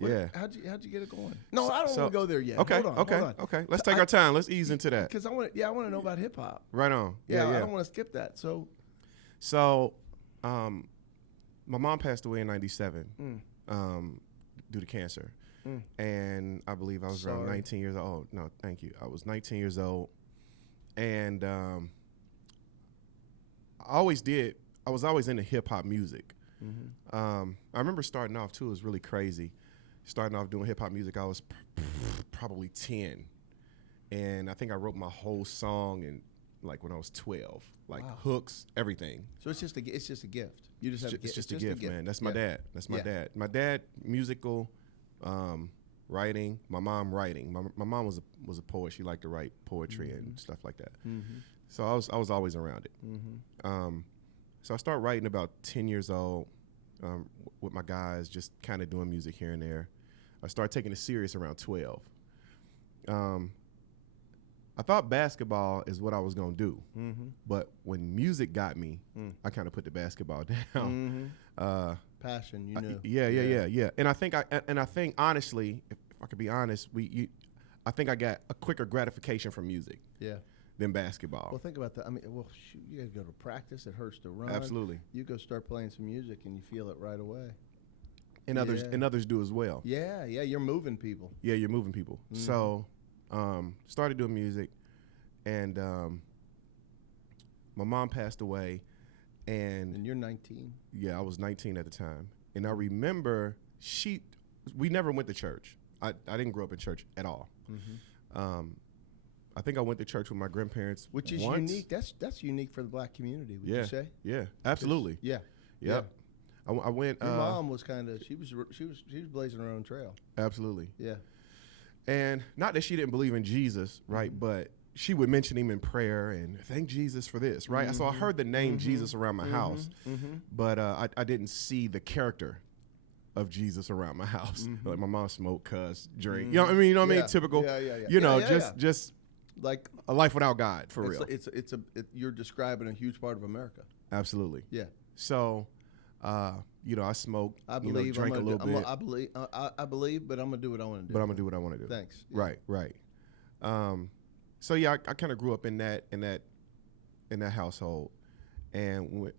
Yeah. How'd you get it going? No, I don't want to go there yet. Okay, Hold on, okay, hold on. okay. Let's take our time. Let's ease into that. Because I want to know about hip hop. Right on. Yeah, I don't want to skip that. So, my mom passed away in '97 due to cancer, and I believe I was around 19 years old. No, thank you. I was 19 years old, and I was always into hip hop music. I remember starting off too. It was really crazy. Starting off doing hip hop music, I was probably 10, and I think I wrote my whole song when I was 12, hooks, everything. So it's just a gift. You just have it's just a gift, man. That's my dad. That's my dad. My dad musical, writing. My mom writing. My mom was a poet. She liked to write poetry and stuff like that. So I was always around it. So I started writing about 10 years old with my guys, just kind of doing music here and there. I started taking it serious around 12. I thought basketball is what I was going to do. But when music got me, I kind of put the basketball down. Passion, you know. Yeah. And I think honestly, if I could be honest, I think I got a quicker gratification from music. Yeah. Than basketball. Well, think about that. I mean, shoot, you got to go to practice. It hurts to run. Absolutely. You go start playing some music and you feel it right away. And others do as well. Yeah. You're moving people. Yeah, you're moving people. So, started doing music, and my mom passed away, and you're 19. Yeah, I was 19 at the time, and I remember we never went to church. I didn't grow up in church at all. I think I went to church with my grandparents, which is once. Unique. That's unique for the black community. Would you say? Yeah, absolutely. Yeah. Yep. I went. Your mom was kind of she was blazing her own trail. Absolutely. Yeah. And not that she didn't believe in Jesus, right? But she would mention him in prayer and thank Jesus for this, right? So I heard the name Jesus around my house, but I didn't see the character of Jesus around my house. Like my mom smoked, cuss, drink. You know what I mean? You know what I mean? Typical. Just like a life without God, for real. You're describing a huge part of America. Absolutely. Yeah. So, I smoked. I believe. Drank a little bit. I believe, but I'm gonna do what I want to do. But I'm gonna do what I want to do. Thanks. Yeah. Right. So yeah, I kind of grew up in that household, and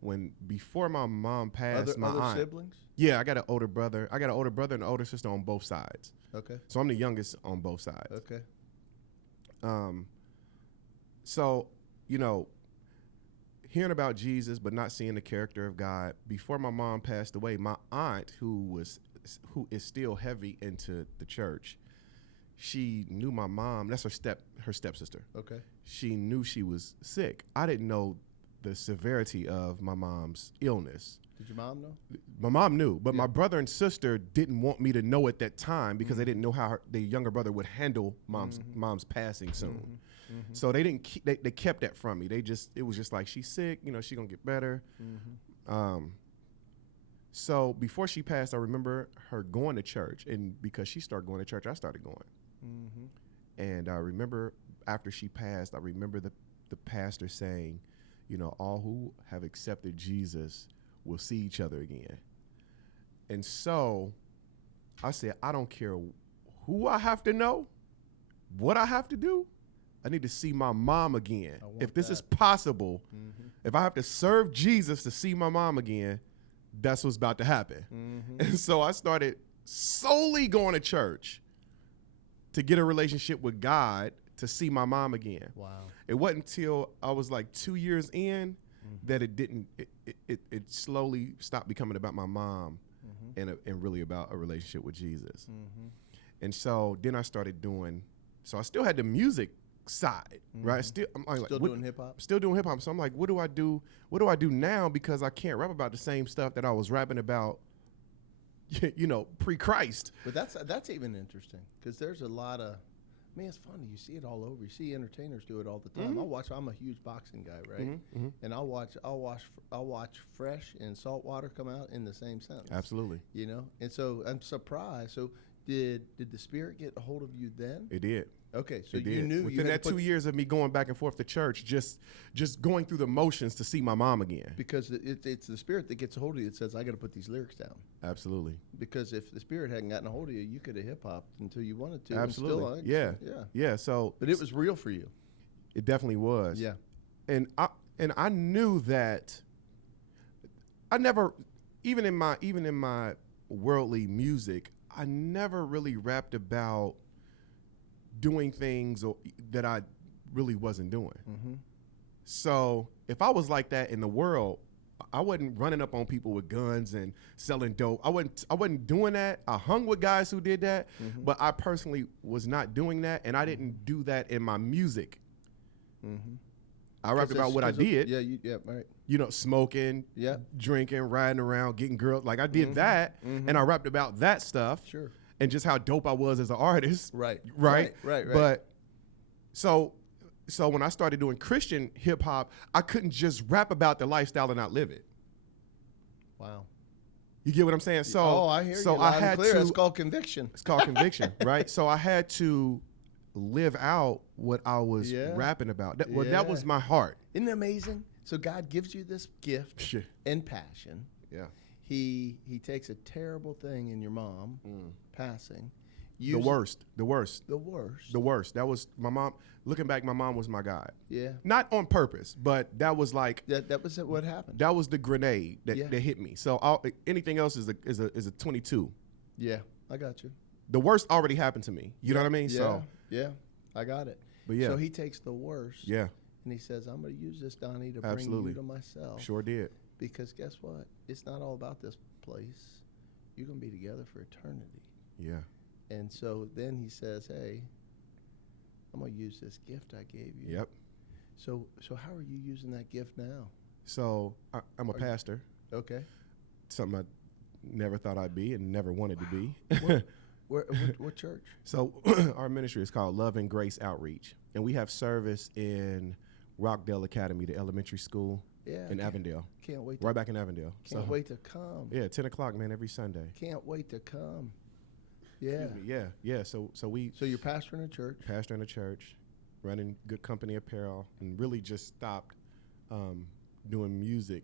before my mom passed, my aunt. Other siblings? Yeah, I got an older brother. I got an older brother and an older sister on both sides. Okay. So I'm the youngest on both sides. Okay. So, hearing about Jesus but not seeing the character of God, before my mom passed away, my aunt, who is still heavy into the church, she knew my mom. That's her stepsister. Okay. She knew she was sick. I didn't know the severity of my mom's illness. Did your mom know? My mom knew, but my brother and sister didn't want me to know at that time because they didn't know how the younger brother would handle mom's passing soon. So they didn't they kept that from me. It was just like, she's sick, she's gonna get better. So before she passed, I remember her going to church, and because she started going to church, I started going. And I remember after she passed, I remember the pastor saying, all who have accepted Jesus will see each other again. And so I said, I don't care who I have to know, what I have to do. I need to see my mom again. If this is possible, if I have to serve Jesus to see my mom again, that's what's about to happen. And so I started solely going to church to get a relationship with God to see my mom again. Wow. It wasn't until I was like 2 years in that it slowly stopped becoming about my mom and really about a relationship with Jesus. And so then I started so I still had the music side, right? Still doing hip hop. Still doing hip hop. So I'm like, what do I do? What do I do now? Because I can't rap about the same stuff that I was rapping about, pre-Christ. But that's even interesting because there's a lot of. I mean, it's funny. You see it all over. You see entertainers do it all the time. I'm a huge boxing guy, right? And I'll watch fresh and salt water come out in the same sentence. Absolutely. And so I'm surprised. So Did the Spirit get a hold of you then? It did. Okay, so It you did. knew within that 2 years of me going back and forth to church, just going through the motions to see my mom again. Because it's the Spirit that gets a hold of you that says, I got to put these lyrics down. Absolutely. Because if the Spirit hadn't gotten a hold of you, you could have hip-hopped until you wanted to. Absolutely. And still, Yeah. So, but it was real for you. It definitely was. Yeah. And I knew that I never, even in my worldly music, I never really rapped about doing things that I really wasn't doing. Mm-hmm. So if I was like that in the world, I wasn't running up on people with guns and selling dope. I wasn't doing that. I hung with guys who did that, but I personally was not doing that, and I didn't do that in my music. Mm-hmm. I rapped about what I did. Right. You know, smoking, drinking, riding around, getting girls. Like I did that, and I rapped about that stuff. Sure. And just how dope I was as an artist. Right. But so when I started doing Christian hip hop, I couldn't just rap about the lifestyle and not live it. Wow. You get what I'm saying? So I hear so you. I had to. It's called conviction. It's called conviction, right? So I had to live out what I was rapping about. That was my heart. Isn't it amazing? So God gives you this gift and passion. Yeah. He takes a terrible thing in your mom passing. The worst. The worst. That was my mom. Looking back, my mom was my guide. Yeah. Not on purpose, but that was like that was what happened. That was the grenade that hit me. So anything else is a 22. Yeah, I got you. The worst already happened to me. You know what I mean? Yeah. So I got it. But yeah. So he takes the worst. Yeah. And he says, I'm going to use this, Donnie, to bring you to myself. Sure did. Because guess what? It's not all about this place. You're going to be together for eternity. Yeah. And so then he says, hey, I'm going to use this gift I gave you. Yep. So how are you using that gift now? So I'm a pastor. Okay. Something I never thought I'd be and never wanted to be. What church? So our ministry is called Love and Grace Outreach. And we have service in Rockdale Academy, the elementary school in Avondale. Can't wait. Right back in Avondale. Can't wait to come. Yeah, 10 o'clock, man, every Sunday. Can't wait to come. Yeah. Yeah. So you're pastoring a church. Pastoring a church, running Good Company Apparel, and really just stopped doing music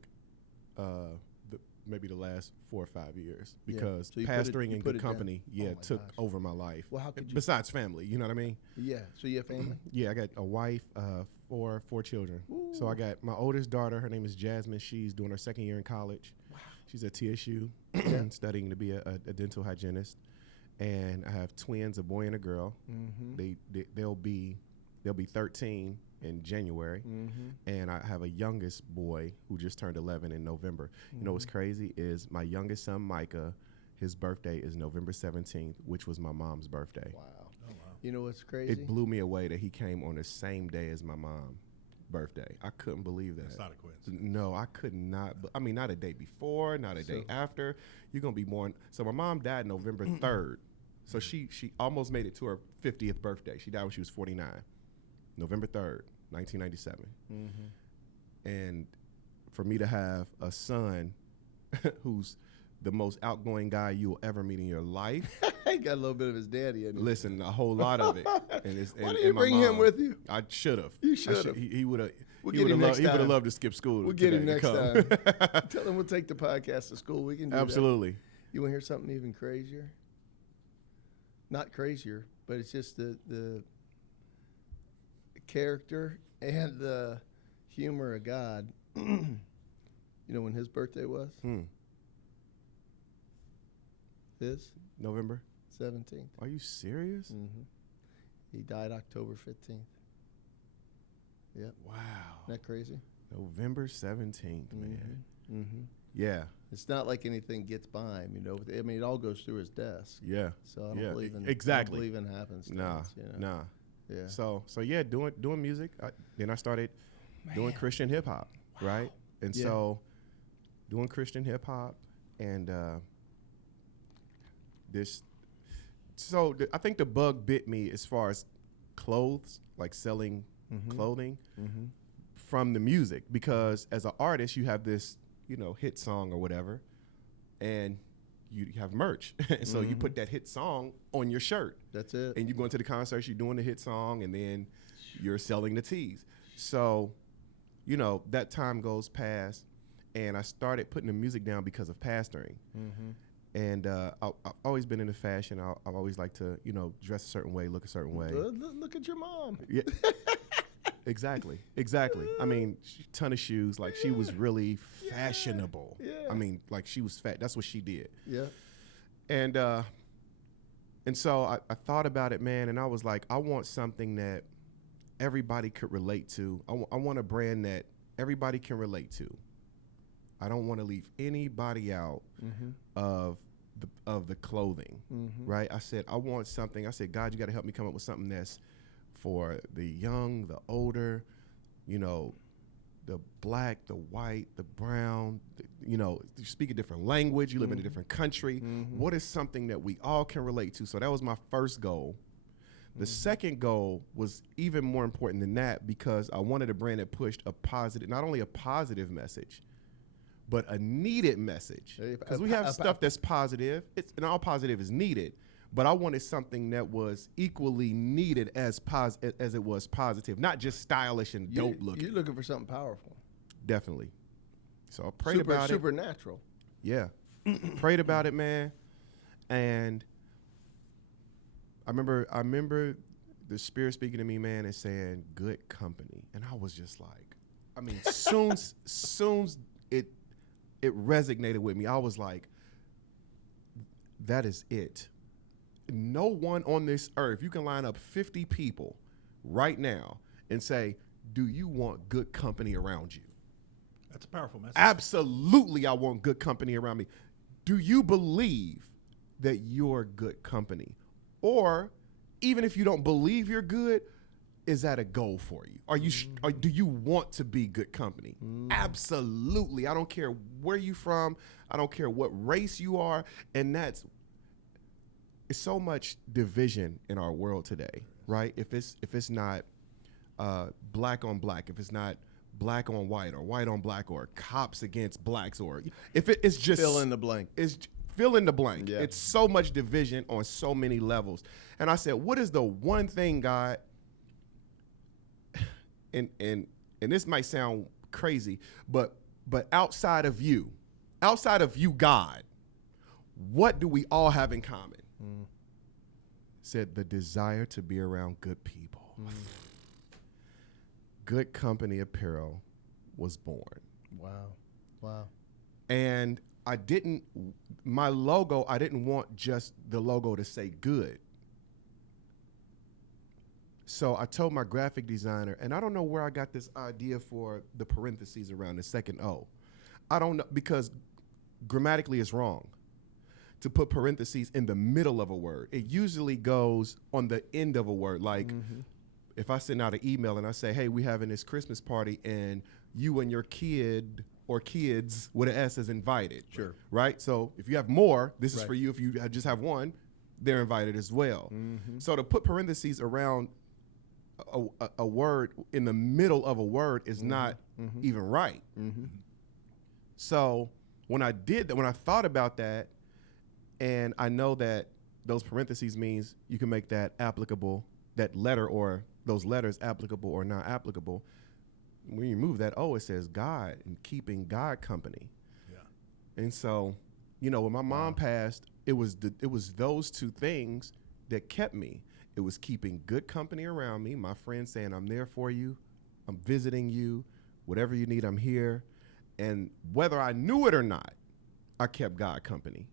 maybe the last 4 or 5 years because pastoring in Good Company took over my life. Well, how could you? Besides family, you know what I mean? Yeah. So you have family? Yeah, I got a wife, four children. Ooh. So I got my oldest daughter. Her name is Jasmine. She's doing her second year in college. Wow. She's at TSU studying to be a dental hygienist. And I have twins, a boy and a girl. Mm-hmm. They'll be 13 in January, and I have a youngest boy who just turned 11 in November. You know what's crazy is my youngest son, Micah, his birthday is November 17th, which was my mom's birthday. Wow. Oh, wow. You know what's crazy? It blew me away that he came on the same day as my mom's birthday. I couldn't believe that. That's not a coincidence. No, I could not. I mean, not a day before, not a day after. You're going to be born. So my mom died November 3rd. So she almost made it to her 50th birthday. She died when she was 49. November 3rd, 1997. And for me to have a son who's the most outgoing guy you will ever meet in your life. He got a little bit of his daddy in him. Listen, a whole lot of it. Why didn't you bring him with you? I should have. You should have. He would have. He would have loved to skip school. We'll get him next time. Tell him we'll take the podcast to school. We can do Absolutely. That. You want to hear something even crazier? Not crazier, but it's just the character and the humor of God. You know when his birthday was? His? November 17th. Are you serious? He died October 15th. Yep. Wow. Isn't that crazy? November 17th, man. Yeah. It's not like anything gets by him, you know. I mean, it all goes through his desk. Yeah. So I don't believe in exactly. I don't believe in happenstance. Nah. Yeah. So yeah, doing music. Then I started doing Christian hip hop, right? And so doing Christian hip hop and this. So I think the bug bit me as far as clothes, like selling clothing from the music, because as an artist you have this, hit song or whatever, and you have merch. And so you put that hit song on your shirt. That's it. And you go into the concerts, you're doing the hit song, and then you're selling the tees. So, you know, that time goes past, and I started putting the music down because of pastoring. And I've always been into fashion. I've always liked to, you know, dress a certain way, look a certain way. Look at your mom. Yeah. Exactly. I mean, ton of shoes. Like, she was really fashionable. Yeah. I mean, like, she was fat. That's what she did. Yeah. And so I thought about it, man, and I was like, I want something that everybody could relate to. I want a brand that everybody can relate to. I don't want to leave anybody out of the clothing, right? I said, I want something. I said, God, you got to help me come up with something that's for the young, the older, you know, the black, the white, the brown, you know, you speak a different language, you live in a different country. What is something that we all can relate to? So that was my first goal. The second goal was even more important than that, because I wanted a brand that pushed a positive, not only a positive message, but a needed message. Because we have stuff that's positive, and all positive is needed, but I wanted something that was equally needed as it was positive, not just stylish and dope looking. You're looking for something powerful. Definitely. So I prayed about it. Supernatural. Yeah. Prayed about it, man. And I remember the Spirit speaking to me, man, and saying, good company. And I was just like, I mean, soon it resonated with me. I was like, that is it. No one on this earth, you can line up 50 people right now and say, do you want good company around you? That's a powerful message. Absolutely, I want good company around me. Do you believe that you're good company? Or even if you don't believe you're good, is that a goal for you? Are you or do you want to be good company? Absolutely. I don't care where you're from. I don't care what race you are. And it's so much division in our world today, right? If it's not black on black, if it's not black on white or white on black or cops against blacks, or if it's just fill in the blank. It's fill in the blank. Yeah. It's so much division on so many levels. And I said, what is the one thing, God? And this might sound crazy, but outside of you, God, what do we all have in common? Said the desire to be around good people. Good Company Apparel was born. Wow. And my logo, I didn't want just the logo to say good. So I told my graphic designer, and I don't know where I got this idea for the parentheses around the second O. I don't know, because grammatically it's wrong to put parentheses in the middle of a word. It usually goes on the end of a word. Like if I send out an email and I say, hey, we having this Christmas party and you and your kid or kids with an S is invited. Sure. Right? So if you have more, this is for you. If you just have one, they're invited as well. So to put parentheses around a word in the middle of a word is not even right. So when I did that, when I thought about that, and I know that those parentheses means you can make that applicable, that letter or those letters applicable or not applicable. When you move that O, it says God and keeping God company. Yeah. And so, you know, when my mom passed, it was those two things that kept me. It was keeping good company around me, my friends saying, I'm there for you, I'm visiting you, whatever you need, I'm here. And whether I knew it or not, I kept God company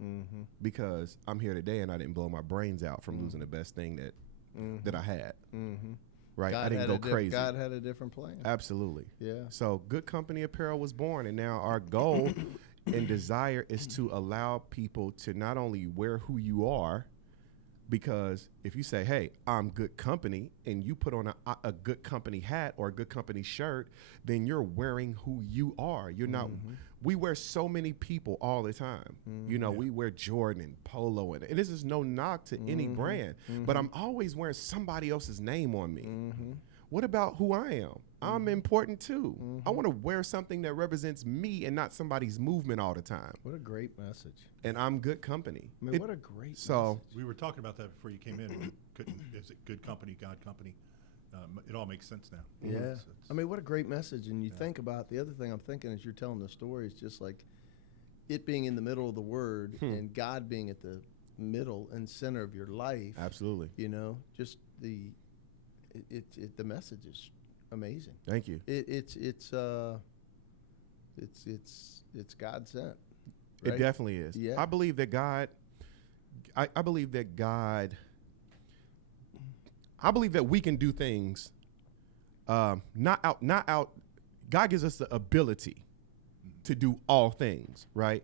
because I'm here today and I didn't blow my brains out from losing the best thing that I had. Right? God I didn't go crazy. God had a different plan. Absolutely. Yeah. So Good Company Apparel was born, and now our goal and desire is to allow people to not only wear who you are, because if you say, hey, I'm good company, and you put on a good company hat or a good company shirt, then you're wearing who you are. You're not, we wear so many people all the time. You know, we wear Jordan and Polo, and this is no knock to any brand, but I'm always wearing somebody else's name on me. What about who I am? I'm important too. I want to wear something that represents me and not somebody's movement all the time. What a great message. And I'm good company. I mean, what a great message. We were talking about that before you came in. And is it good company, God company? It all makes sense now. Yeah. It's I mean, what a great message. And you think about the other thing I'm thinking as you're telling the story is just like it being in the middle of the word and God being at the middle and center of your life. Absolutely. You know, just the message is amazing. Thank you. It's God sent. Right? It definitely is. Yeah. I believe that God. I believe that God. I believe that we can do things. Not out. God gives us the ability to do all things, right?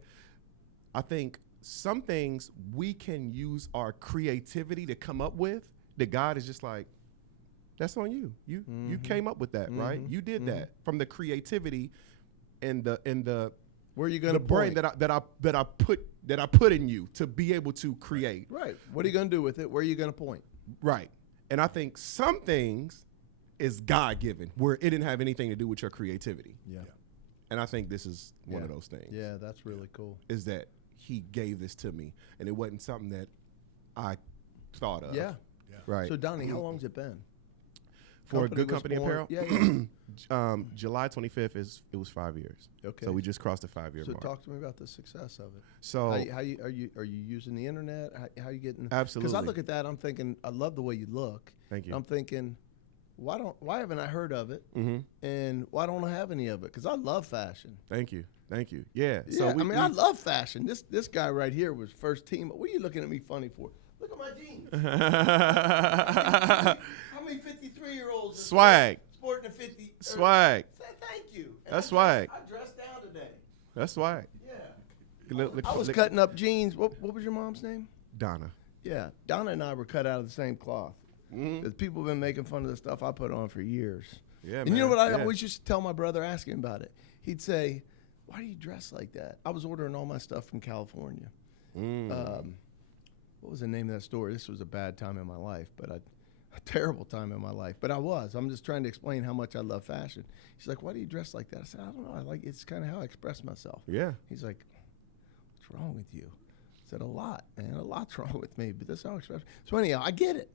I think some things we can use our creativity to come up with that God is just like, that's on you. You came up with that, right? You did that from the creativity and the where are you going the to brain that I put in you to be able to create. Right. What are you going to do with it? Where are you going to point? Right. And I think some things is God given where it didn't have anything to do with your creativity. Yeah. And I think this is one of those things. Yeah, that's really cool. Is that he gave this to me and it wasn't something that I thought of. Yeah. Right. So Donnie, how long's it been? For Good Company Apparel? Yeah. July 25th it was 5 years. Okay. So we just crossed the 5 year So mark. talk to me about the success of it. So how you are you using the internet? How you getting? Absolutely. Because I look at that, I'm thinking, I love the way you look. Thank you. I'm thinking, why haven't I heard of it? And why don't I have any of it? Because I love fashion. Thank you. Yeah. Yeah. So I love fashion. This guy right here was first team. What are you looking at me funny for? Look at my jeans. How many 53-year-olds? Swag. Sporting a 50. Swag. Thank you. And That's swag. I dressed down today. That's swag. Yeah. I was cutting up jeans. What was your mom's name? Donna. Yeah. Donna and I were cut out of the same cloth. Because people have been making fun of the stuff I put on for years. Yeah, and man. you know what I Yeah. always used to tell my brother, asking him about it? He'd say, why do you dress like that? I was ordering all my stuff from California. What was the name of that store? This was a bad time in my life, but a terrible time in my life. But I'm just trying to explain how much I love fashion. He's like, why do you dress like that? I said, I don't know. It's kind of how I express myself. Yeah. He's like, what's wrong with you? I said, a lot, man. A lot's wrong with me, but that's how I express. So anyhow, I get it.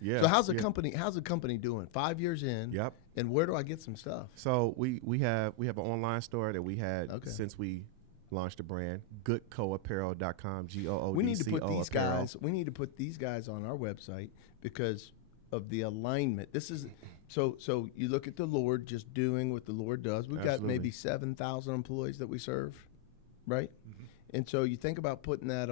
Yeah. So how's the company doing? 5 years in. Yep. And where do I get some stuff? So we have an online store that we had Okay. since we launched the brand, goodcoapparel.com, GOODCO. We need to put these apparel. guys. We need to put these guys on our website because of the alignment. This is so you look at the Lord just doing what the Lord does. We've got maybe 7,000 employees that we serve, right? And so you think about putting that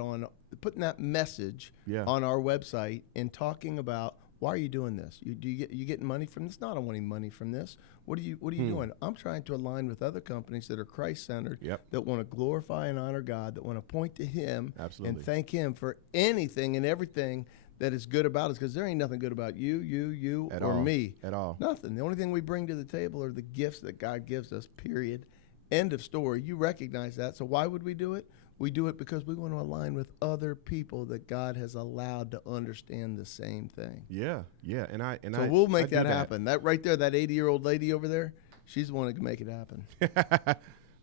message on our website and talking about, why are you doing this? You getting money from this? No, I don't want any money from this. What are you doing? I'm trying to align with other companies that are Christ-centered, that want to glorify and honor God, that want to point to Him and thank Him for anything and everything that is good about us, because there ain't nothing good about you, or me. At all. Nothing. The only thing we bring to the table are the gifts that God gives us, period. End of story. You recognize that. So why would we do it? We do it because we want to align with other people that God has allowed to understand the same thing. Yeah. So we'll make that happen. That right there, that 80-year-old lady over there, she's the one that can make it happen.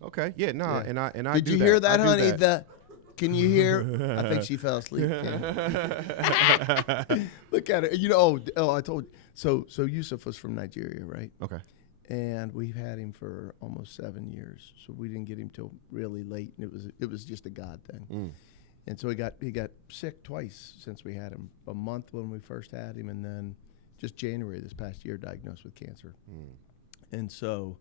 Okay. Yeah. No. Yeah. And I. Did do you that. hear that, I do honey? that. Can you hear? I think she fell asleep. Look at it. I told you. So Yusuf was from Nigeria, right? Okay. And we've had him for almost 7 years. So we didn't get him till really late, and it was just a God thing. And so he got sick twice since we had him. A month when we first had him, and then just January this past year diagnosed with cancer. And so,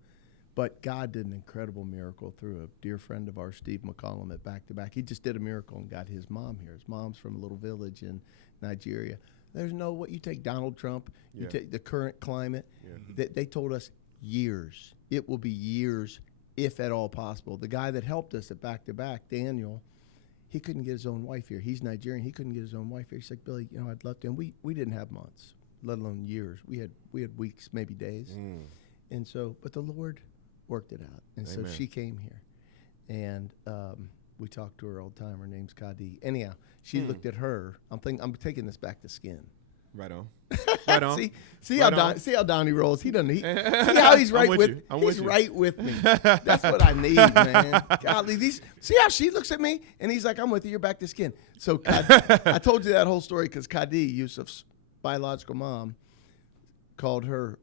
but God did an incredible miracle through a dear friend of ours, Steve McCollum, at Back to Back. He just did a miracle and got his mom here. His mom's from a little village in Nigeria. There's what you take Donald Trump, you take the current climate. They told us years. It will be years, if at all possible. The guy that helped us at Back to Back, Daniel, he couldn't get his own wife here. He's Nigerian. He couldn't get his own wife here. He's like, Billy, I'd love to. And we didn't have months, let alone years. We had weeks, maybe days. And so, but the Lord worked it out. And Amen. so she came here. And we talked to her all the time. Her name's Kadi. Anyhow, she looked at her. I'm taking this back to skin. Right on. Right on. See Right how on. see how Donny rolls. He doesn't. See how he's right with with. you. I'm He's with you. right with me. That's what I need, man. Golly, see how she looks at me, and he's like, "I'm with you. You're back to skin." So I told you that whole story because Kadi, Yusuf's biological mom, called her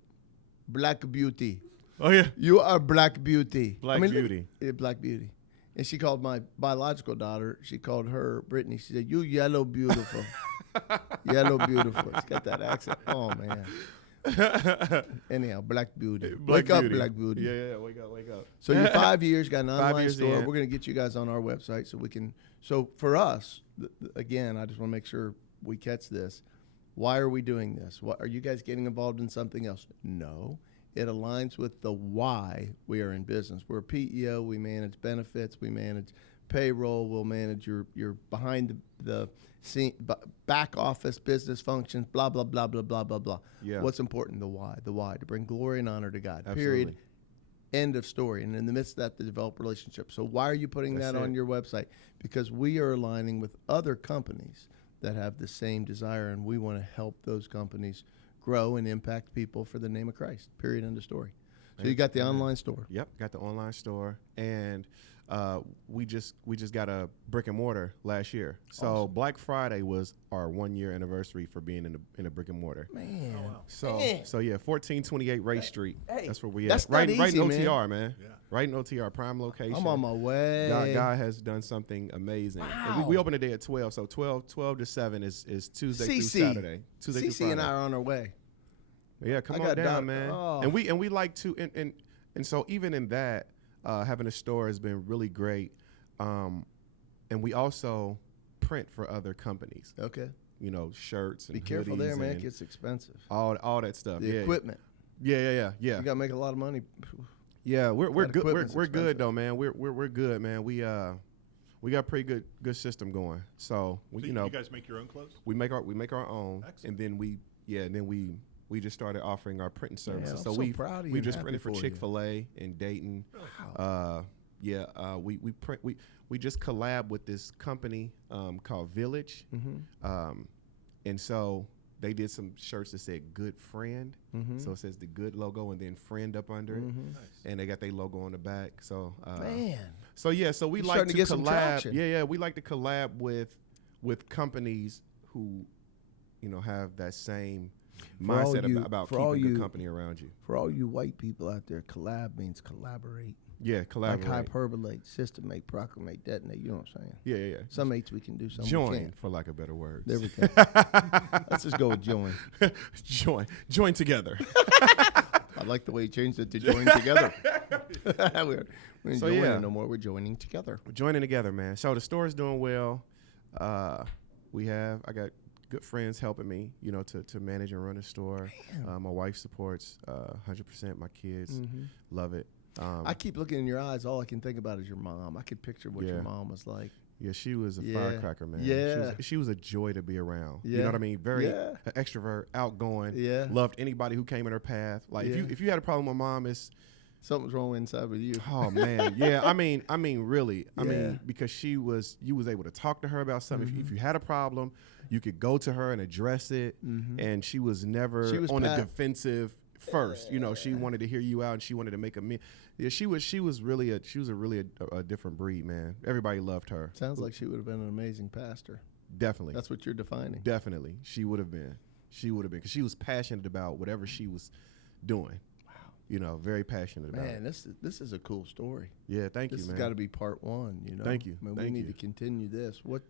Black Beauty. Oh yeah. You are Black Beauty. Black Beauty. Yeah, Black Beauty. And she called my biological daughter, she called her Brittany. She said, "You yellow beautiful." Yellow beautiful. It's got that accent. Oh, man. Anyhow, Black Beauty. Wake up, Black Beauty. Yeah, wake up. So you're 5 years, got an 5 online years store. in. We're going to get you guys on our website so we can. So for us, again, I just want to make sure we catch this. Why are we doing this? What, are you guys getting involved in something else? No. It aligns with the why we are in business. We're a PEO. We manage benefits. We manage payroll. We'll manage your behind the scene, back office business functions, blah, blah, blah, blah, blah, blah, blah. Yeah. What's important? The why. The why, to bring glory and honor to God. Absolutely. Period. End of story. And in the midst of that, to develop relationships. So why are you putting That's that on it. your website? Because we are aligning with other companies that have the same desire, and we want to help those companies grow and impact people for the name of Christ. Period. End of story. So you got the online store. Yep, got the online store, and we just got a brick and mortar last year. So Awesome. Black Friday was our 1 year anniversary for being in a brick and mortar. Man. Oh, wow. So yeah, 1428 Ray Street. Hey, That's where we that's at. Right, not right easy, in man. OTR, man. Yeah. Right in OTR, prime location. I'm on my way. God has done something amazing. And Wow. we open today at 12, so 12 to 7 is Tuesday through CC. Saturday. Tuesday through CC Friday. and I are on our way. Yeah, come I on got down, done- man. oh. And we like to and so even in that, having a store has been really great. And we also print for other companies. Okay. You know, shirts and Be careful hoodies there, man. It and gets expensive. all that stuff. The yeah, equipment. Yeah. You got to make a lot of money. Yeah, we're That good. equipment's We're expensive. good though, man. We're good, man. We got a pretty good system going. So we, So you know, you guys make your own clothes? we make our own, Excellent. and then we just started offering our printing services. I'm so so we proud of you we and just happy printed for for you. Chick-fil-A in Dayton. We print we just collab with this company called Village, and so they did some shirts that said "Good Friend," so it says the "Good" logo and then "Friend" up under it, Nice. and they got their logo on the back. So Man. so yeah, so we You're like starting to to get some collab. traction. Yeah, we like to collab with companies who, you know, have that same For all mindset you- about for all keeping good you- company around you. For all you white people out there, collab means collaborate. Yeah, Like collaborate. hyperbolate, systemate, proclamate, detonate. You know what I'm saying? Yeah. Some mates we can do, some we Join, can't. for lack of better words. There we go. Let's just go with join. Join together. I like the way you changed it to join together. we ain't So, joining yeah. no more. We're joining together. We're joining together, man. So the store is doing well. I got good friends helping me, you know, to manage and run the store. My wife supports 100%. My kids love it. I keep looking in your eyes. All I can think about is your mom. I could picture what your Yeah. mom was like. Yeah, she was a Yeah. firecracker, man. Yeah. She was a joy to be around. You Yeah. know what I mean? Very Yeah. extrovert, outgoing. Yeah. Loved anybody who came in her path. Like Yeah. if you had a problem with mom, it's Something's wrong inside with you. oh man, yeah. I mean, really. I Yeah. mean, because you was able to talk to her about something. If you had a problem, you could go to her and address it. And she was never She was on pat- the defensive first. You know, she wanted to hear you out and she wanted to make a yeah. She was really a different breed, man. Everybody loved her. Sounds like she would have been an amazing pastor. Definitely. That's what you're defining. Definitely, she would have been because she was passionate about whatever she was doing. Wow, you know, very passionate about Man, it. this is a cool story. Yeah, thank This you, has man. got to be part one. You know. Thank you. I mean, Thank we need you. to continue this. What?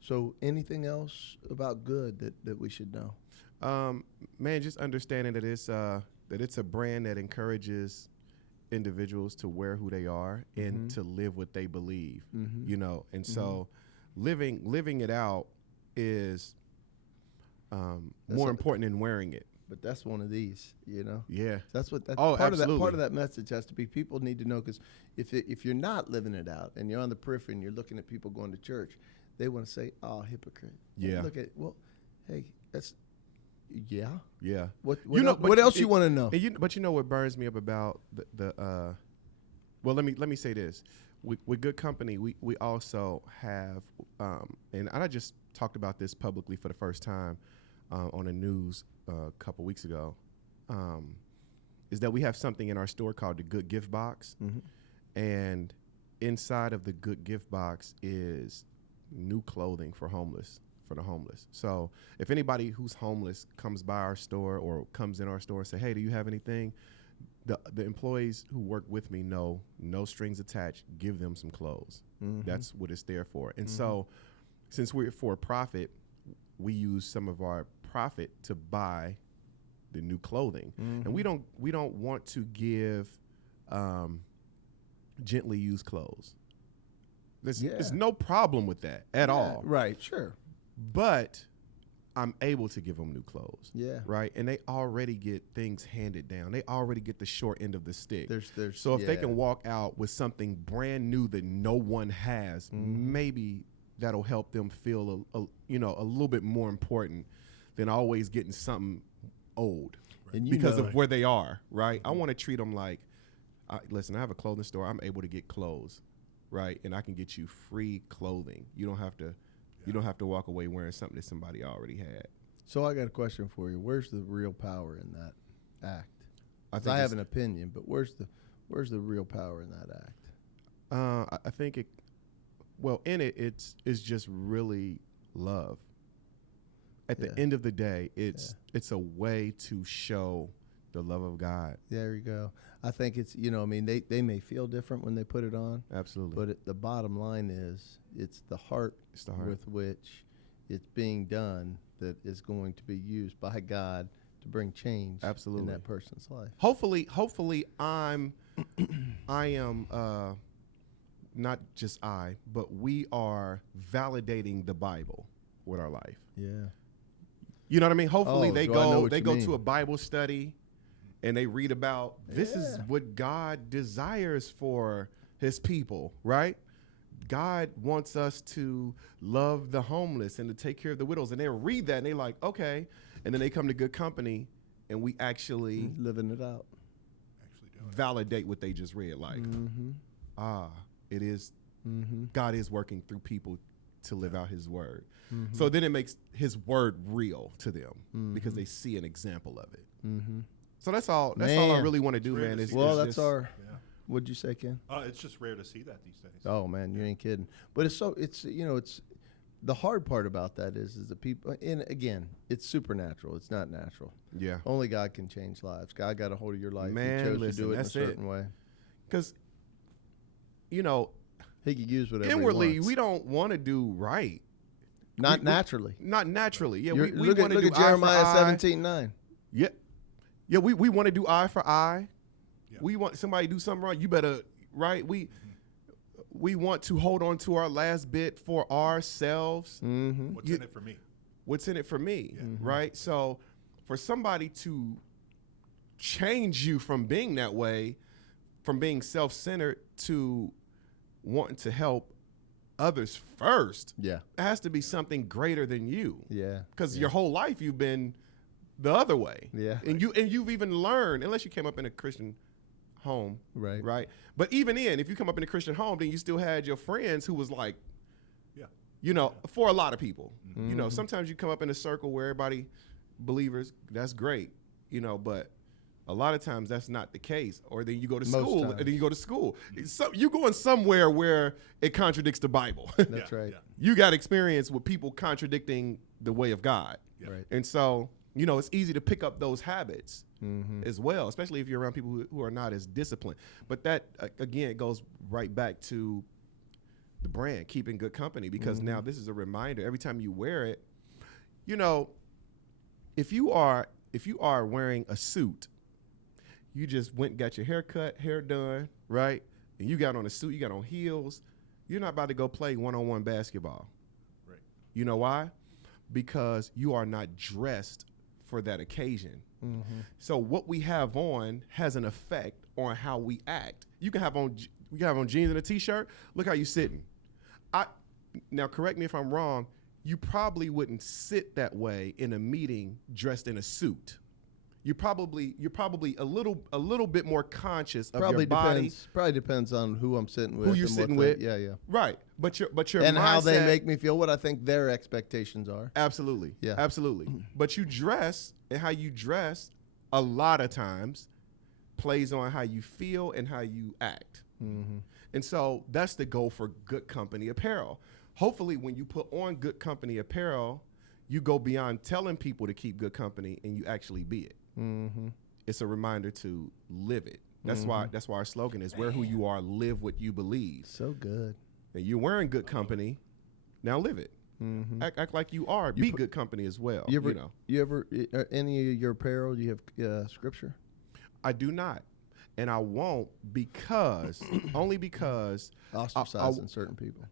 So anything else about good that we should know? Man, just understanding that it's a brand that encourages individuals to wear who they are and to live what they believe. You know, and so living it out is more important than wearing it. But that's one of these. You know. Yeah. That's what. That's Oh, part of that. absolutely. Part of that message has to be. People need to know, because if you're not living it out and you're on the periphery and you're looking at people going to church, they want to say, "Oh, hypocrite." Yeah. Look at hey, that's yeah. Yeah. What You know, else, but what else it- you want to know? And but you know what burns me up about well, let me say this. With good company, we also have, and I just talked about this publicly for the first time. on the news a couple weeks ago, is that we have something in our store called the Good Gift Box. And inside of the Good Gift Box is new clothing for the homeless. So if anybody who's homeless comes by our store or comes in our store and say, hey, do you have anything? The employees who work with me know, no strings attached, give them some clothes. That's what it's there for. And so since we're for profit, we use some of our profit to buy the new clothing. And we don't want to give gently used clothes. There's no problem with that at all. Right, sure. But I'm able to give them new clothes. Yeah. Right. And they already get things handed down. They already get the short end of the stick. So if they can walk out with something brand new that no one has, maybe that'll help them feel a little bit more important than always getting something old. And because of where they are. Right. I want to treat them like, listen, I have a clothing store. I'm able to get clothes. Right. And I can get you free clothing. You don't have to. You don't have to walk away wearing something that somebody already had. So I got a question for you. Where's the real power in that act? I have an opinion, but where's the real power in that act? I think it's just really love. At the end of the day, it's a way to show the love of God. There you go. I think it's, they may feel different when they put it on. Absolutely. But the bottom line is it's the heart with which it's being done that is going to be used by God to bring change in that person's life. Hopefully I am not just but we are validating the Bible with our life. Yeah. You know what I mean? Hopefully they go to a Bible study and they read about this is what God desires for his people, right? God wants us to love the homeless and to take care of the widows. And they read that and they're like, okay. And then they come to Good Company and we actually living it out. Validate what they just read. Like, it is, God is working through people to live out his word. So then it makes his word real to them because they see an example of it. So that's all I really want to do, man. What'd you say, Ken? It's just rare to see that these days. Oh man, you ain't kidding. But it's the hard part about that is the people, and again, it's supernatural. It's not natural. Yeah. Only God can change lives. God got a hold of your life. Man, he chose to do it in a certain way. Because, he could use whatever inwardly, he wants. we don't want to do right. Not naturally. Not naturally. Yeah, we want to do look at Jeremiah 17:9. Yeah. Yeah, we want to do eye for eye. Yeah. We want somebody to do something wrong. You better, right? We want to hold on to our last bit for ourselves. What's in it for me? What's in it for me, right? So for somebody to change you from being that way, from being self-centered to wanting to help others first, it has to be something greater than you. Yeah. Because your whole life you've been the other way. Yeah. And you've even learned, unless you came up in a Christian home. Right. But even if you come up in a Christian home, then you still had your friends who was like, for a lot of people, sometimes you come up in a circle where everybody believers, that's great, but a lot of times that's not the case. Or then you go to school, and then you go to school. So you're going somewhere where it contradicts the Bible. That's right. Yeah. You got experience with people contradicting the way of God. Yeah. Right. And so, it's easy to pick up those habits as well, especially if you're around people who are not as disciplined. But that, again, goes right back to the brand, keeping good company, because now this is a reminder. Every time you wear it, if you are wearing a suit, you just went and got your hair cut, hair done, right? And you got on a suit, you got on heels. You're not about to go play one-on-one basketball. Right. You know why? Because you are not dressed for that occasion. So what we have on has an effect on how we act. You can have on jeans and a t-shirt. Look how you sitting. Now correct me if I'm wrong. You probably wouldn't sit that way in a meeting dressed in a suit. you're probably a little bit more conscious of Probably your body, depends on who I'm sitting with. who you're and sitting what with. Yeah. Right. But your And mindset, how they make me feel, what I think their expectations are. absolutely. Yeah. Absolutely. But you dress, and how you dress a lot of times plays on how you feel and how you act. Mm-hmm. And so that's the goal for Good Company Apparel. Hopefully when you put on Good Company Apparel, you go beyond telling people to keep good company and you actually be it. Mm-hmm. It's a reminder to live it. That's why our slogan is wear who you are, live what you believe. So good. And you're wearing good company, now live it. Mm-hmm. Act like you are. Be good company as well. You ever any of your apparel, do you have scripture? I do not. And I won't because, only because. Ostracizing certain people.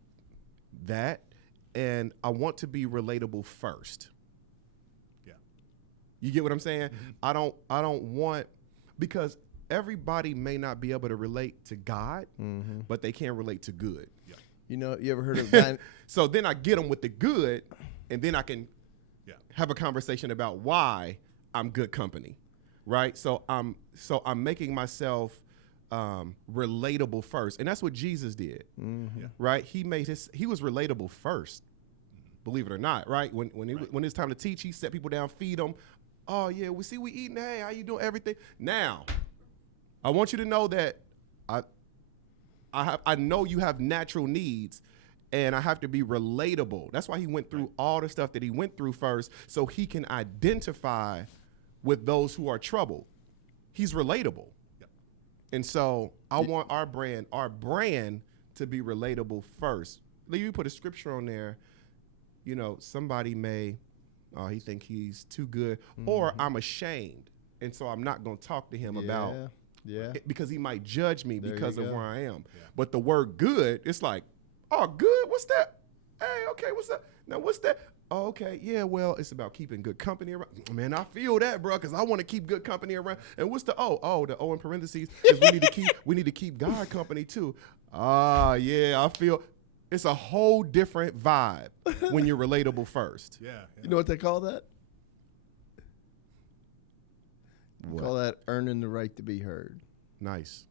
That, and I want to be relatable first. Yeah. You get what I'm saying? I don't want, because everybody may not be able to relate to God, but they can relate to good. Yeah. You know, you ever heard of So then I get them with the good, and then I can have a conversation about why I'm good company, right? So I'm making myself relatable first, and that's what Jesus did, right? He was relatable first, believe it or not, right? When it's time to teach, he set people down, feed them. Oh yeah, we eating. Hey, how you doing? Everything. Now, I want you to know that I know you have natural needs, and I have to be relatable. That's why he went through all the stuff that he went through first, so he can identify with those who are troubled. He's relatable. And so I want our brand to be relatable first. You put a scripture on there, somebody may, he think he's too good, or I'm ashamed. And so I'm not going to talk to him about it because he might judge me because of where I am. Yeah. But the word good, it's like, oh, good? What's that? Hey, okay, what's that? Now, what's that? Oh, okay, yeah, well, it's about keeping good company around. Man, I feel that, bro, because I want to keep good company around. And what's the O? Oh, the O in parentheses is we need to keep God company too. Yeah, I feel it's a whole different vibe when you're relatable first. Yeah. You know what they call that? What? Call that earning the right to be heard. Nice.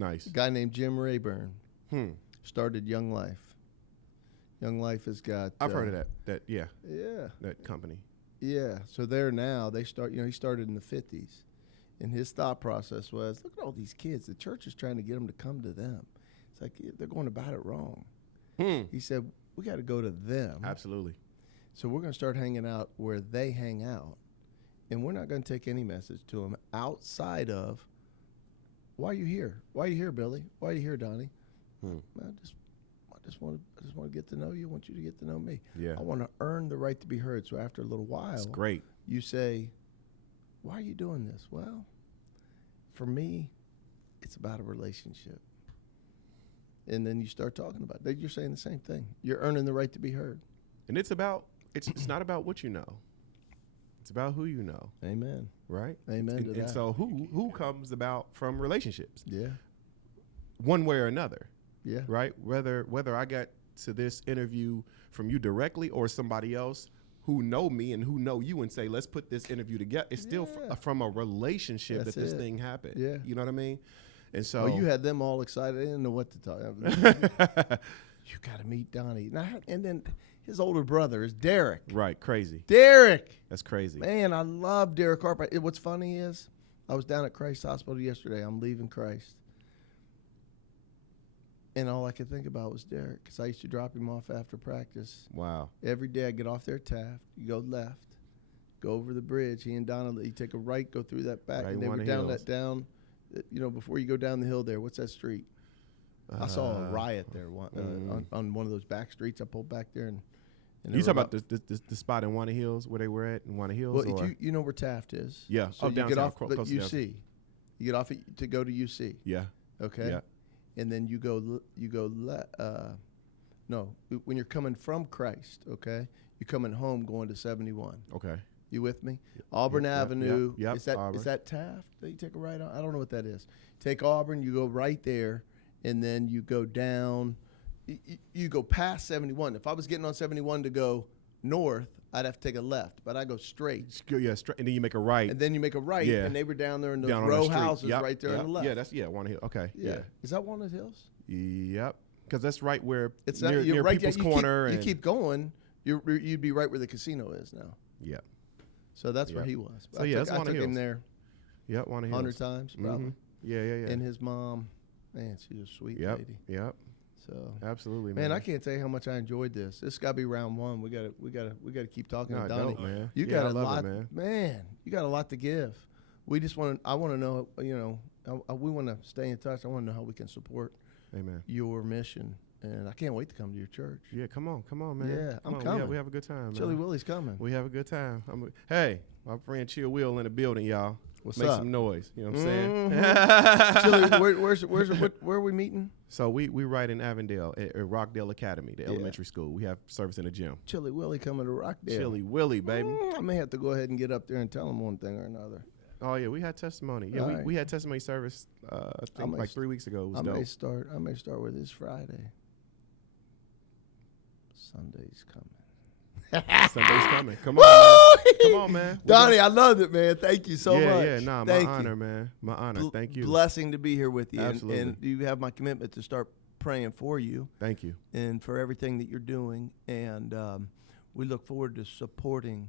A guy named Jim Rayburn started Young Life. Young Life has got. I've heard of that. Yeah. That company. Yeah. So there now they start. He started in the 50s, and his thought process was, look at all these kids. The church is trying to get them to come to them. It's like they're going about it wrong. He said we got to go to them. Absolutely. So we're going to start hanging out where they hang out, and we're not going to take any message to them outside of, why are you here? Why are you here, Billy? Why are you here, Donnie? I just want to get to know you. I want you to get to know me. Yeah. I want to earn the right to be heard. So after a little while, it's great. You say, why are you doing this? Well, for me, it's about a relationship. And then you start talking about that. You're saying the same thing. You're earning the right to be heard. And it's not about what you know. It's about who you know. Amen. Right? Amen to that. And so who comes about from relationships? Yeah. One way or another. Yeah. Right? Whether I got to this interview from you directly or somebody else who know me and who know you and say, let's put this interview together. It's still from a relationship that this thing happened. Yeah. You know what I mean? And so you had them all excited. They didn't know what to talk about. You got to meet Donnie. And then his older brother is Derek. Right. Crazy. Derek. That's crazy. Man, I love Derek Harper. What's funny is I was down at Christ Hospital yesterday. I'm leaving Christ. And all I could think about was Derek, because I used to drop him off after practice. Wow. Every day I get off there at Taft. You go left, go over the bridge. He and Donna, you take a right, go through that back. Right, and they were down, before you go down the hill there, what's that street? I saw a riot there on one of those back streets. I pulled back there. And you talking about the spot in Wanna Hills where they were at in Wanna Hills? Well, if you know where Taft is. Yeah. So you downtown, get off close to UC. You get off to go to UC. Yeah. Okay. Yeah. And then when you're coming from Christ, okay, you're coming home going to 71. Okay. You with me? Auburn Avenue. Yep. Is that Taft that you take a right on? I don't know what that is. Take Auburn, you go right there, and then you go down. You go past 71. If I was getting on 71 to go north, I'd have to take a left, but I go straight. Yeah, straight, and then you make a right. And then you make a right, Yeah. and they were down there in those down on row the street. houses Yep, right there yep. on the left. Yeah, that's Walnut Hill. Okay. Yeah. Is that Walnut Hills? Yep. Because that's right where It's near, not, you're near right People's you Corner. Keep, and, you keep going, you'd be right where the casino is now. Yep. So that's where Yep. he was. So, yeah, that's I Walnut took him Hills. there Yep. Walnut Hills. 100 times, probably. Mhm. Yeah. And his mom, man, she's a sweet Yep. lady. Yep. So Absolutely, man. man, I can't tell you how much I enjoyed this. This got to be round one. We got to keep talking No, to Donny. dope, man. You Yeah, got I a love lot, it, man. You got a lot to give. I want to know, we want to stay in touch. I want to know how we can support Amen. your mission, and I can't wait to come to your church. Yeah, come on, man. Yeah, Come I'm on. coming. We have a good time, man. Chili Willie's coming. We have a good time. Hey, my friend Chill Will in the building, y'all. What's Make up? some noise. You know what I'm saying? Chili, where are we meeting? So we right in Avondale at Rockdale Academy, the elementary school. We have service in the gym. Chili Willie coming to Rockdale. Chili Willie, baby. I may have to go ahead and get up there and tell him one thing or another. Oh yeah, we had testimony. Yeah, All we, right. we had testimony service. I think may like 3 weeks ago. It was I dope. may start with this Friday. Sunday's coming. Sunday's coming. Come on, man. Come on, man. Donny, I loved it, man. Thank you so much. Yeah, nah, my honor, man. My honor. Thank you. Blessing to be here with you. Absolutely. And you have my commitment to start praying for you Thank you. and for everything that you're doing. And we look forward to supporting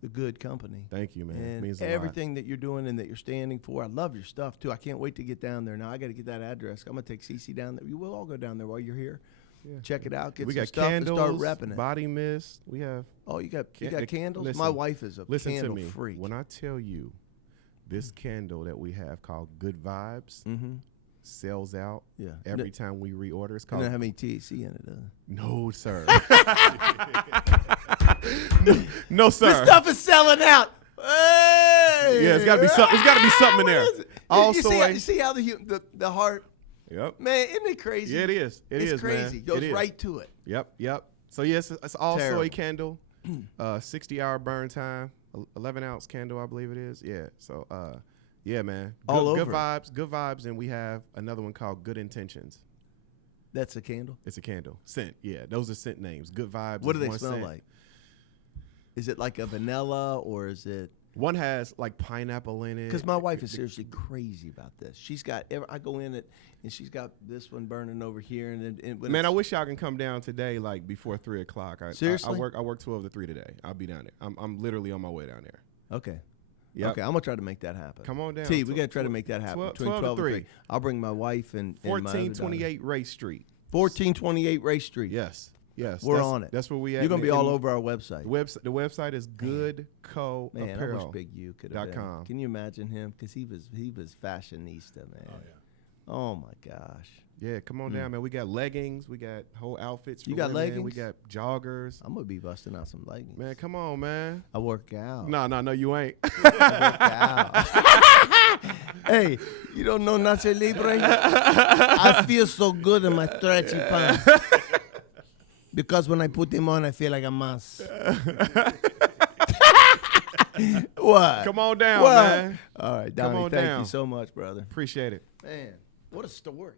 the good company. Thank you, man. It And means a lot. everything that you're doing and that you're standing for. I love your stuff, too. I can't wait to get down there. Now, I got to get that address. I'm going to take Cece down there. You will all go down there while you're here. Yeah. Check it out. Get We some got stuff candles, and start repping it. body mist. We have. Oh, you got the- candles? listen, My wife is a Listen candle to me. freak. When I tell you, this candle that we have called Good Vibes Mm-hmm. sells out Yeah. every time we reorder. It's It called. doesn't have any THC in it, does it? No, sir. no, sir. This stuff is selling out. Hey! Yeah, it's gotta be something. It's gotta be something in there. What is it? All you soy. see how the heart, Yep. man, isn't it crazy? Yeah, it is. It's crazy. man. Goes It is. right to it. Yep. So yes, it's all Terrible. soy candle, 60-hour burn time, 11-ounce candle, I believe it is. Yeah. So yeah, man. All Good over. Good vibes, and we have another one called Good Intentions. That's a candle. It's a candle. Scent. Yeah, those are scent names. Good Vibes. What is do they one smell scent. like? Is it like a vanilla or is it? One has like pineapple in it. Because my wife is seriously crazy about this. She's got. I go in it and she's got this one burning over here, and then when Man, I it's- wish y'all can come down today, like before 3 o'clock. Seriously? I work 12 to 3 today. I'll be down there. I'm literally on my way down there. Okay. Yep. Okay, I'm gonna try to make that happen. Come on down. T, we gotta try to make that happen 12 between 12 and 3. I'll bring my wife and my other daughter. 1428 Race Street. 1428 Race Street. Yes. We're that's, on it. That's where we at. You're gonna be And all over our website. The website is goodco Man, I wish apparel. Big U could have been. .com. Can you imagine him? Because he was fashionista, man. Oh, yeah. Oh my gosh. Yeah, come on down, man. We got leggings. We got whole outfits. For You got women. We leggings? got joggers. I'm gonna be busting out some leggings. Man, come on, man. I work out. No, you ain't. Hey, you don't know Nacho Libre? I feel so good in my stretchy pants. Because when I put them on, I feel like a mouse. What? Come on down, What? man. All right, Come Donny, on thank down. you so much, brother. Appreciate it. Man, what a story.